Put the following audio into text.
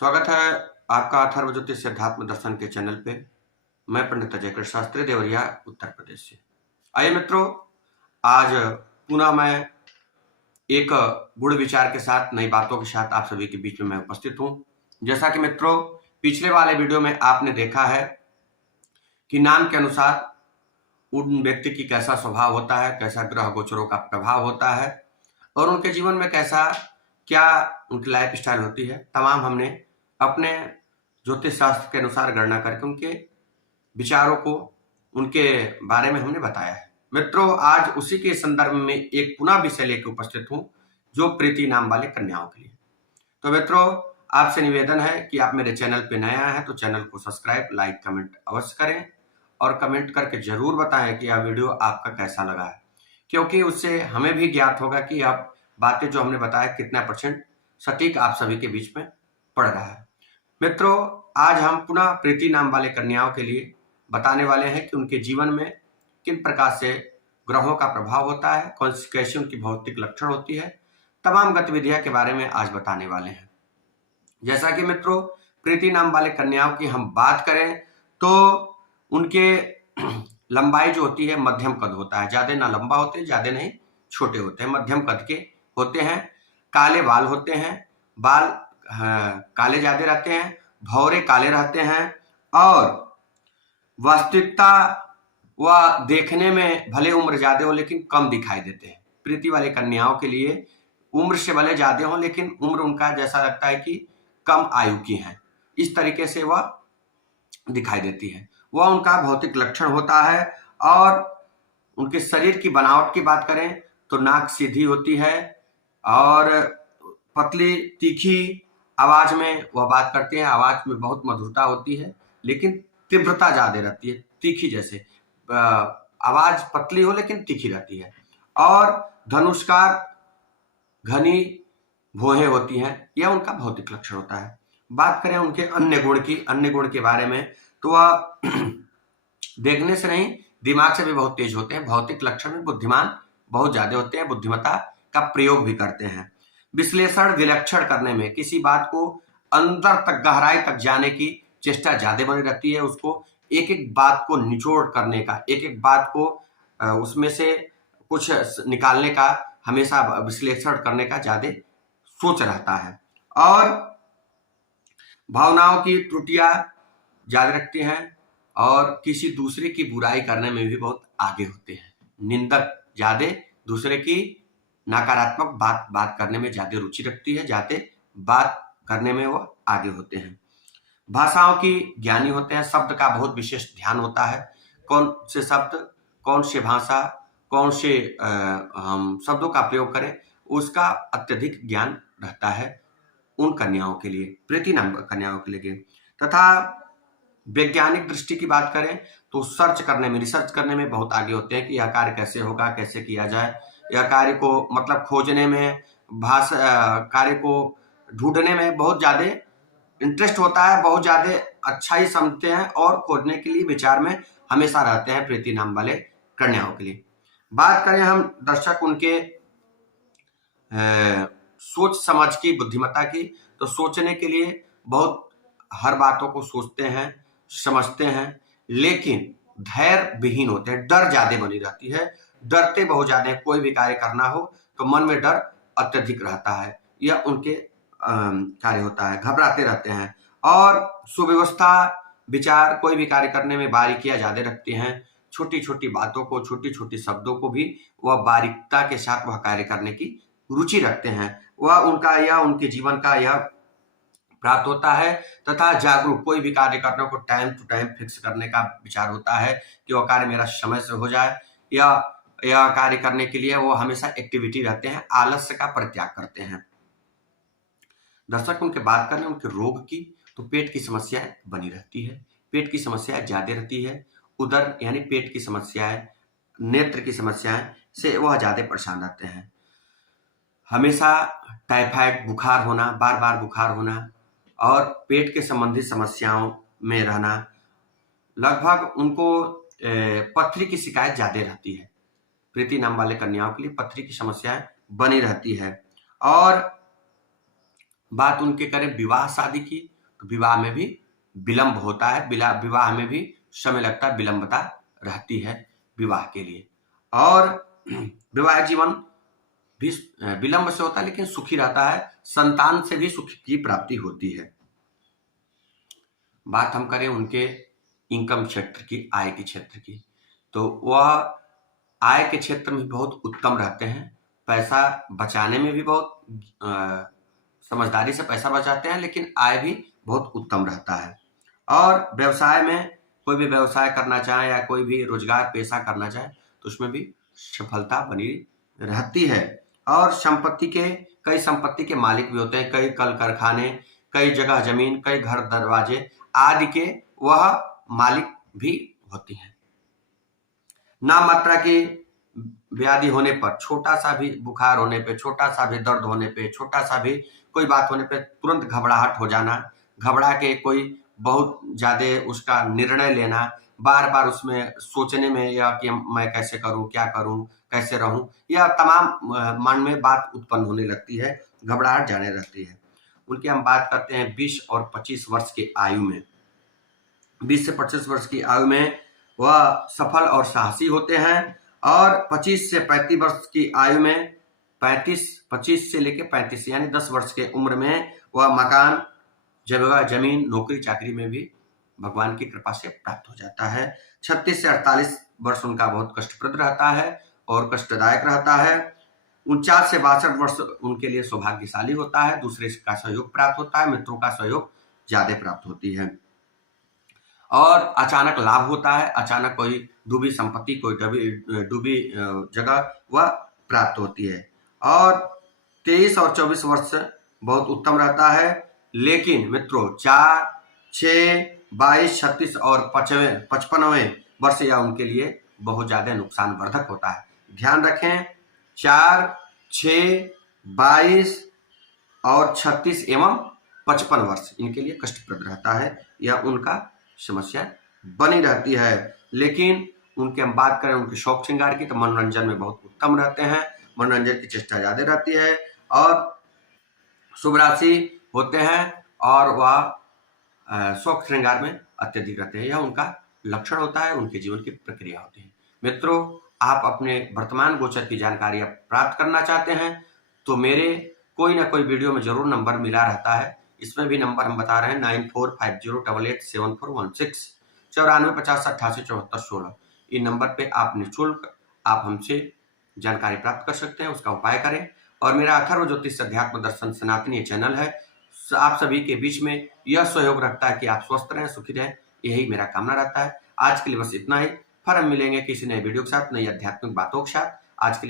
स्वागत है आपका अथर्व ज्योतिष अध्यात्म दर्शन के चैनल पे। मैं पंडित अजय कृष्ण शास्त्री, देवरिया, उत्तर प्रदेश से। आइए मित्रों, आज पुनः मैं एक गुड़ विचार के साथ, नई बातों के साथ आप सभी के बीच में मैं उपस्थित हूं। जैसा कि मित्रों, पिछले वाले वीडियो में आपने देखा है कि नाम के अनुसार उन व्यक्ति की कैसा स्वभाव होता है, कैसा ग्रह गोचरों का प्रभाव होता है और उनके जीवन में कैसा क्या उनकी लाइफ स्टाइल होती है, तमाम हमने अपने ज्योतिष शास्त्र के अनुसार गणना करके उनके विचारों को, उनके बारे में हमने बताया है। मित्रों, आज उसी के संदर्भ में एक पुनः विषय लेकर उपस्थित हूं, जो प्रीति नाम वाले कन्याओं के लिए। तो मित्रों, आपसे निवेदन है कि आप मेरे चैनल पे नए आए हैं तो चैनल को सब्सक्राइब, लाइक, कमेंट अवश्य करें और कमेंट करके जरूर बताएं कि यह वीडियो आपका कैसा लगा है, क्योंकि उससे हमें भी ज्ञात होगा कि आप बातें जो हमने बताया कितना % सटीक आप सभी के बीच में पड़ रहा है। मित्रों, आज हम पुनः प्रीति नाम वाले कन्याओं के लिए बताने वाले हैं कि उनके जीवन में किन प्रकार से ग्रहों का प्रभाव होता है, कैसी उनकी भौतिक लक्षण होती है, तमाम गतिविधियां के बारे में आज बताने वाले हैं। जैसा कि मित्रों, प्रीति नाम वाले कन्याओं की हम बात करें तो उनके लंबाई जो होती है मध्यम कद होता है, ज्यादा ना लंबा होते, ज्यादा नहीं छोटे होते हैं, मध्यम कद के होते हैं। काले बाल होते हैं, बाल काले ज्यादा रहते हैं, भौरे काले रहते हैं और वास्तविकता वह देखने में भले उम्र ज्यादा हो लेकिन कम दिखाई देते हैं। प्रीति वाले कन्याओं के लिए उम्र से भले ज्यादा हो लेकिन उम्र उनका जैसा लगता है कि कम आयु की है, इस तरीके से वह दिखाई देती है। वह उनका भौतिक लक्षण होता है। और उनके शरीर की बनावट की बात करें तो नाक सीधी होती है और पतली तीखी आवाज में वह बात करते हैं। आवाज में बहुत मधुरता होती है लेकिन तीव्रता ज्यादा रहती है, तीखी जैसे आवाज पतली हो लेकिन तीखी रहती है। और धनुष्कार घनी भौहें होती हैं, यह उनका भौतिक लक्षण होता है। बात करें उनके अन्य गुण के बारे में तो वह देखने से नहीं, दिमाग से भी बहुत तेज होते हैं। भौतिक लक्षण में बुद्धिमान बहुत ज्यादा होते हैं, बुद्धिमत्ता का प्रयोग भी करते हैं। विश्लेषण विलक्षण करने में, किसी बात को अंदर तक गहराई तक जाने की चेष्टा ज्यादा बनी रहती है। उसको एक एक बात को निचोड़ करने का, एक एक बात को उसमें से कुछ निकालने का, हमेशा विश्लेषण करने का ज्यादा सोच रहता है। और भावनाओं की त्रुटियां ज्यादा रखती हैं और किसी दूसरे की बुराई करने में भी बहुत आगे होते हैं। निंदक ज्यादा दूसरे की नकारात्मक बात करने में ज्यादा रुचि रखती है, ज्यादा बात करने में वो आगे होते हैं। भाषाओं की ज्ञानी होते हैं, शब्द का बहुत विशेष ध्यान होता है। कौन से शब्द, कौन से भाषा, कौन से हम शब्दों का प्रयोग करें, उसका अत्यधिक ज्ञान रहता है उन कन्याओं के लिए, प्रीति नाम कन्याओं के लिए। तथा वैज्ञानिक दृष्टि की बात करें तो रिसर्च करने में बहुत आगे होते हैं कि यह कार्य कैसे होगा, कैसे किया जाए। यह कार्य को मतलब खोजने में, कार्य को ढूंढने में बहुत ज्यादा इंटरेस्ट होता है, बहुत ज्यादा अच्छा ही समझते हैं और खोजने के लिए विचार में हमेशा रहते हैं प्रीति नाम वाले कन्याओं के लिए। बात करें हम दर्शक उनके सोच समझ की, बुद्धिमत्ता की, तो सोचने के लिए बहुत हर बातों को सोचते हैं, समझते हैं, लेकिन धैर्य विहीन होते हैं। डर ज्यादा बनी रहती है, डरते बहुत ज्यादा। कोई भी कार्य करना हो तो मन में डर अत्यधिक रहता है, यह उनके कार्य होता है। घबराते रहते हैं और सुव्यवस्था विचार, कोई भी कार्य करने में बारीकियां ज्यादा रखते हैं। छोटी छोटी बातों को, छोटी छोटी शब्दों को भी वह बारीकता के साथ वह कार्य करने की रुचि रखते हैं। वह उनके जीवन का यह प्राप्त होता है। तथा जागरूक, कोई भी कार्य करने को टाइम टू टाइम फिक्स करने का विचार होता है कि वह कार्य मेरा समय से हो जाए, या यह कार्य करने के लिए वो हमेशा एक्टिविटी रहते हैं, आलस्य का परित्याग करते हैं। दर्शक उनके बात करें उनके रोग की तो पेट की समस्याएं बनी रहती है, पेट की समस्याएं ज्यादा रहती है। उदर यानी पेट की समस्याएं, नेत्र की समस्याएं से वह ज्यादा परेशान रहते हैं। हमेशा टाइफाइड बुखार होना, बार बार बुखार होना और पेट के संबंधित समस्याओं में रहना। लगभग उनको पथरी की शिकायत ज्यादा रहती है। प्रीति नाम वाले कन्याओं के लिए पथरी की समस्याएं बनी रहती है। और बात उनके करें विवाह शादी की, तो विवाह में भी विलंब होता है, विवाह में भी समय लगता है, विलंबता रहती है विवाह के लिए। और विवाह जीवन भी विलंब से होता है लेकिन सुखी रहता है, संतान से भी सुख की प्राप्ति होती है। बात हम करें उनके इनकम क्षेत्र की, आय के क्षेत्र की, तो वह आय के क्षेत्र में बहुत उत्तम रहते हैं, पैसा बचाने में भी बहुत समझदारी से पैसा बचाते हैं, लेकिन आय भी बहुत उत्तम रहता है। और व्यवसाय में कोई भी व्यवसाय करना चाहे या कोई भी रोजगार पेशा करना चाहे तो उसमें भी सफलता बनी रहती है। और कई संपत्ति के मालिक भी होते हैं, कई कल कारखाने, कई जगह जमीन, कई घर दरवाजे आदि के वह मालिक भी होती हैं। नाम मात्रा की व्याधि होने पर, छोटा सा भी बुखार होने पे, छोटा सा भी दर्द होने पे, छोटा सा भी कोई बात होने पे तुरंत घबराहट हो जाना, घबरा के कोई बहुत ज्यादा उसका निर्णय लेना, बार बार उसमें सोचने में या कि मैं कैसे करूं, क्या करूं, कैसे रहूं, यह तमाम मन में बात उत्पन्न होने लगती है, घबराहट जाने लगती है। उनकी हम बात करते हैं 20 और 25 वर्ष की आयु में। 20 से 25 वर्ष की आयु में वह सफल और साहसी होते हैं, और 25 से 35 वर्ष की आयु में 25 से लेकर 35 यानी 10 वर्ष के उम्र में वह मकान, जगह जमीन, नौकरी चाकरी में भी भगवान की कृपा से प्राप्त हो जाता है। 36 से 48 वर्ष उनका बहुत कष्टप्रद रहता है और कष्टदायक रहता है। 49 से 62 वर्ष उनके लिए सौभाग्यशाली होता है, दूसरे का सहयोग प्राप्त होता है, मित्रों का सहयोग ज्यादा प्राप्त होती है। और अचानक लाभ होता है, अचानक कोई डूबी संपत्ति, कोई डूबी जगह वह प्राप्त होती है। और 23 और 24 वर्ष बहुत उत्तम रहता है, लेकिन मित्रों 4, 6, 22, 36 और 55वें वर्ष या उनके लिए बहुत ज्यादा नुकसान वर्धक होता है। ध्यान रखें, 4, 6, 22 और 36 एवं 55 वर्ष इनके लिए कष्टप्रद रहता है, या उनका समस्या बनी रहती है। लेकिन उनके हम बात करें उनके शौक श्रृंगार की, तो मनोरंजन में बहुत उत्तम रहते हैं, मनोरंजन की चेष्टा ज्यादा रहती है, और शुभ राशि होते हैं, और वह शौक श्रृंगार में अत्यधिक रहते हैं, यह उनका लक्षण होता है, उनके जीवन की प्रक्रिया होती है। मित्रों, आप अपने वर्तमान गोचर की जानकारी प्राप्त करना चाहते हैं तो मेरे कोई ना कोई वीडियो में जरूर नंबर मिला रहता है, इसमें भी नंबर हम बता रहे हैं 9450887416 9450887416। इन नंबर पे आप निःशुल्क आप हमसे जानकारी प्राप्त कर सकते हैं, उसका उपाय करें। और मेरा अथर्व ज्योतिष अध्यात्म दर्शन सनातनी चैनल है, आप सभी के बीच में यह सहयोग रखता है कि आप स्वस्थ रहें, सुखी रहें, यही मेरा कामना रहता है। आज के लिए बस इतना ही, फिर हम मिलेंगे किसी नए वीडियो के साथ, नई आध्यात्मिक बातों के साथ। आज के लिए